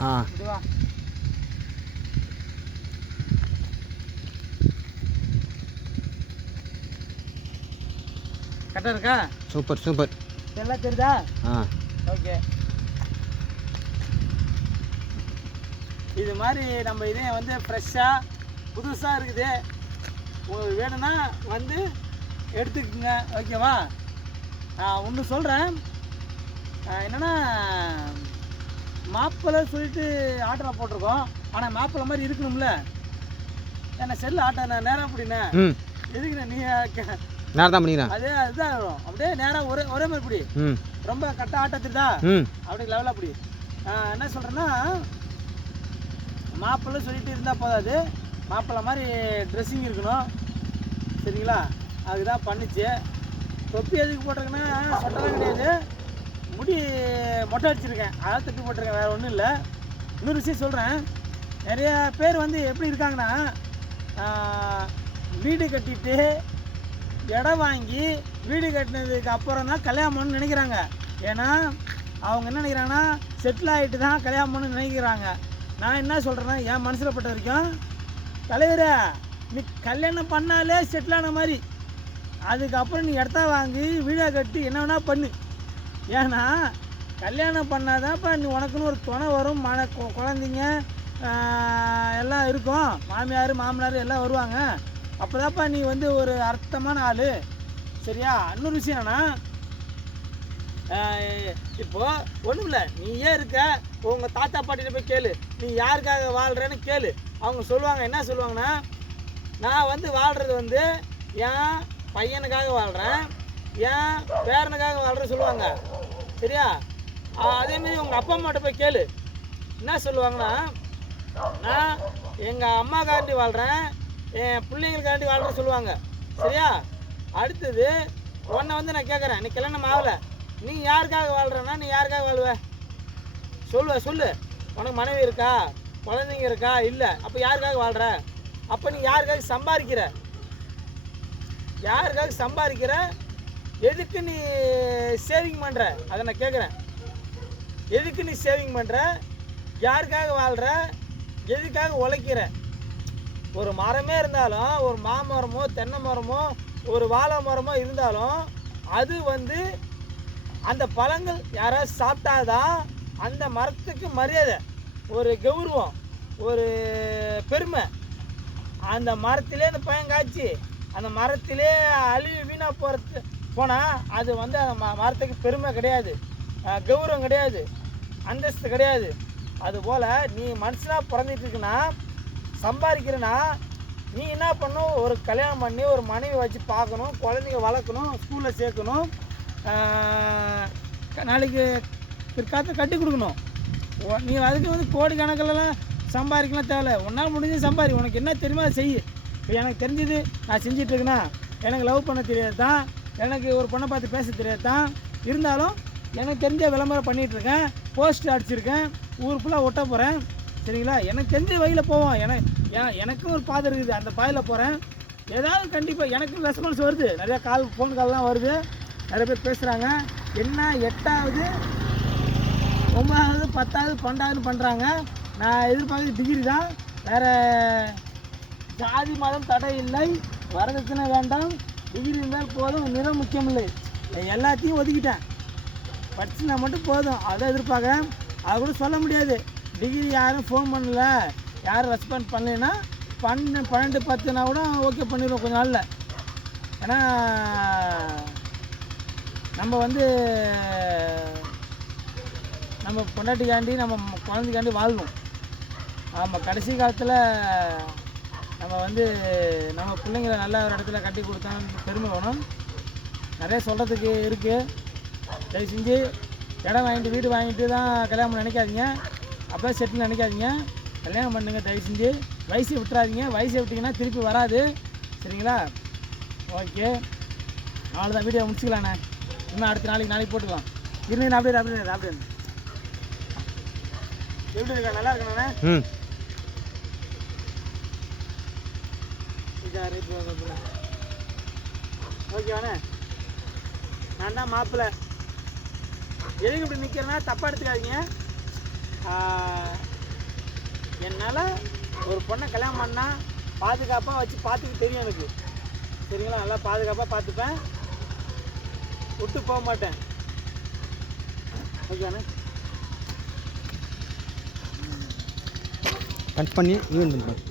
ஆ. இதுவா கரெக்டாக இருக்கா? Super super. இதெல்லாம் தெரியுதா? ஆ. ஓகே. இது மாதிரி நம்ம இதே வந்து ஃப்ரெஷ்ஷாக புதுசாக இருக்குது. உங்களுக்கு வேணும்னா வந்து எடுத்துக்கோங்க. ஓகேவா? நான் ஒன்று சொல்கிறேன் என்னென்னா மாப்பிள்ளை சொல்லிட்டு ஆர்டரை போட்டிருக்கோம். ஆனால் மாப்பிள்ளை மாதிரி இருக்கணும்ல. ஏன்னா செல்லு ஆட்டோ நான் நேராக ம். எதுக்குண்ணே நீ நேரம் தான் பண்ணிக்கிறேன் அதே அதுதான் வரும். அப்படியே நேராக ஒரே ஒரே மாதிரி பிடி. ரொம்ப கட்ட ஆட்டத்துதா ம். அப்படி லெவலாக அப்படி என்ன சொல்கிறேன்னா மாப்பிள்ளை சொல்லிட்டு இருந்தால் போதாது. மாப்பிள்ளை மாதிரி ட்ரெஸ்ஸிங் இருக்கணும். சரிங்களா? அதுதான் பண்ணுச்சு. தொப்பி எதுக்கு போட்டிருக்கேன்னா சொட்டெல்லாம் கிடையாது. முடி மொட்டை அடிச்சிருக்கேன். அதாவது திட்டு போட்டிருக்கேன். வேறு ஒன்றும் இல்லை. இன்னொரு விஷயம் சொல்கிறேன் நிறைய பேர் வந்து எப்படி இருக்காங்கன்னா வீடு கட்டிட்டு இடம் வாங்கி வீடு கட்டினதுக்கு அப்புறம் தான் கல்யாணம் பண்ணணும்னு நினைக்கிறாங்க. ஏன்னா அவங்க என்ன நினைக்கிறாங்கன்னா செட்டில் ஆகிட்டு தான் கல்யாணம் நினைக்கிறாங்க. நான் என்ன சொல்கிறேன்னா என் மனசில் பட்ட வரைக்கும் தலைவரே நீ கல்யாணம் பண்ணாலே செட்டில் ஆன மாதிரி. அதுக்கப்புறம் நீ இடத்த வாங்கி வீடாக கட்டி என்ன வேணால் பண்ணு. ஏன்னா கல்யாணம் பண்ணாதான்ப்பா நீ உனக்குன்னு ஒரு துணை வரும் மன குழந்தைங்க எல்லாம் இருக்கும். மாமியார் மாமனார் எல்லாம் வருவாங்க. அப்போதான்ப்பா நீ வந்து ஒரு அர்த்தமான ஆள். சரியா? இன்னொரு விஷயம் என்னன்னா இப்போது ஒன்றும் இல்லை. நீ ஏன் இருக்க? உங்கள் தாத்தா பாட்டிகிட்ட போய் கேளு. நீ யாருக்காக வாழ்கிறேன்னு கேளு. அவங்க சொல்லுவாங்க என்ன சொல்லுவாங்கன்னா நான் வந்து வாழ்கிறது வந்து என் பையனுக்காக வாழ்கிறேன் ஏன் பேரனுக்காக வாழ்கிற சொல்லுவாங்க. சரியா? அதேமாரி உங்கள் அப்பா அம்மாட்ட போய் கேளு. என்ன சொல்லுவாங்கன்னா நான் எங்கள் அம்மாக்காண்டி வாழ்கிறேன் என் பிள்ளைங்களுக்காண்டி வாழ்கிறேன்னு சொல்லுவாங்க. சரியா? அடுத்தது உன்னை வந்து நான் கேட்குறேன் நீ கல்யாணம் ஆகலை. நீ யாருக்காக வாழ்கிறன்னா நீ யாருக்காக வாழ்வ? சொல்லுவ சொல்லு. உனக்கு மனைவி இருக்கா? குழந்தைங்க இருக்கா? இல்லை. அப்போ யாருக்காக வாழ்கிற அப்போ நீ யாருக்காக சம்பாதிக்கிற? யாருக்காக சம்பாதிக்கிற? எதுக்கு நீ சேவிங் பண்ணுற அதை நான் கேட்குறேன் எதுக்கு நீ சேவிங் பண்ணுற யாருக்காக வாழ்கிற எதுக்காக உழைக்கிற? ஒரு மரமே இருந்தாலும் ஒரு மாமரமோ தென்னை மரமோ ஒரு வாழை மரமோ இருந்தாலும் அது வந்து அந்த பழங்கள் யாராவது சாப்பிட்டாதான் அந்த மரத்துக்கு மரியாதை ஒரு கௌரவம் ஒரு பெருமை. அந்த மரத்திலே அந்த பையன் காய்ச்சி அந்த மரத்திலே அழிவு வீணாக போகிறது போனால் அது வந்து அந்த ம மரத்துக்கு பெருமை கிடையாது. கௌரவம் கிடையாது. அந்தஸ்து கிடையாது. அதுபோல் நீ மனுஷனாக பிறந்துட்டு இருக்குன்னா சம்பாதிக்கிறனா நீ என்ன பண்ணணும்? ஒரு கல்யாணம் பண்ணி ஒரு மனைவி வச்சு பார்க்கணும் குழந்தைங்க வளர்க்கணும் ஸ்கூலில் சேர்க்கணும். நாளைக்கு பிற்காலத்தை கட்டி கொடுக்கணும். நீ அதுக்கு வந்து கோடி கணக்கிலலாம் சம்பாதிக்கலாம் தேவை உன்னால் முடிஞ்சு சம்பாதி. உனக்கு என்ன தெரியுமோ அதை செய். இப்போ எனக்கு தெரிஞ்சது நான் செஞ்சிட்ருக்கேன்னா எனக்கு லவ் பண்ண தெரியாது தான் எனக்கு ஒரு பொண்ணை பார்த்து பேச தெரியாது. தான் இருந்தாலும் எனக்கு தெரிஞ்ச விளம்பரம் பண்ணிகிட்ருக்கேன் போஸ்ட் அடிச்சிருக்கேன். ஊர் ஃபுல்லாக ஒட்ட போகிறேன் சரிங்களா? எனக்கு தெரிஞ்ச வழியில் போவோம். எனக்கு எனக்கும் ஒரு பாதை இருக்குது. அந்த பாதையில் போகிறேன் ஏதாவது கண்டிப்பாக எனக்கும் ரெஸ்பான்ஸ் வருது. நிறையா கால் ஃபோன் கால்லாம் வருது. நிறைய பேர் பேசுகிறாங்க என்ன எட்டாவது ஒன்பதாவது பத்தாவது பன்னெண்டாவது பண்ணுறாங்க நான் எதிர்பார்க்குறது டிகிரி தான். வேறு ஜாதி மதம் தடை இல்லை. வரதட்சணை வேண்டாம். டிகிரி இருந்தால் போதும் நிறம் முக்கியமில்லை. இல்லை எல்லாத்தையும் ஒதுக்கிட்டேன். படிச்சுனா மட்டும் போதும். அதை எதிர்பார்க்குறேன். அது கூட சொல்ல முடியாது. டிகிரி யாரும் ஃபோன் பண்ணல. யாரும் ரெஸ்பாண்ட் பண்ணலைன்னா பன்ன பன்னெண்டு பத்துனா கூட ஓகே பண்ணிடுவோம் கொஞ்ச நாளில். ஏன்னா நம்ம வந்து நம்ம பொண்டாட்டிக்காண்டி நம்ம குழந்தைக்காண்டி வாழணும். ஆமாம் கடைசி காலத்தில் வந்து நம்ம பிள்ளைங்களை நல்ல ஒரு இடத்துல கட்டி கொடுத்தான்னு பெருமை வேணும் நிறைய சொல்கிறதுக்கு இருக்குது தயவு செஞ்சு இடம் வாங்கிட்டு வீடு வாங்கிட்டு தான் கல்யாணம் நினைக்காதீங்க. அப்போ செட்டில் நினைக்காதீங்க. கல்யாணம் பண்ணுங்க தயவு செஞ்சு. வயசை விட்டுறாதீங்க. வயசை விட்டிங்கன்னா திருப்பி வராது. சரிங்களா? ஓகே. அவ்வளோதான் வீடியோ முடிச்சுக்கலாண்ணே. இன்னும் அடுத்த நாளைக்கு நாளைக்கு போட்டுக்கலாம். இருந்தேன் அப்படியே அப்படியே அப்படியே. எப்படி இருக்கா? நல்லா ம். ம் இதாரு ஓகேவாண்ணே நான் தான் மாப்பிள்ளை எதுக்கு இப்படி நிற்கிறேன்னா தப்பாக எடுத்துக்காதீங்க. என்னால் ஒரு பொண்ணை கல்யாணம் பண்ணால் பாதுகாப்பாக வச்சு பார்த்துக்க தெரியும் எனக்கு. சரிங்களா? நல்லா பாதுகாப்பாக பார்த்துப்பேன். விட்டு போக மாட்டேன். ஓகேண்ணே கட் பண்ணி ஈவெண்ட் பண்ணுறேன்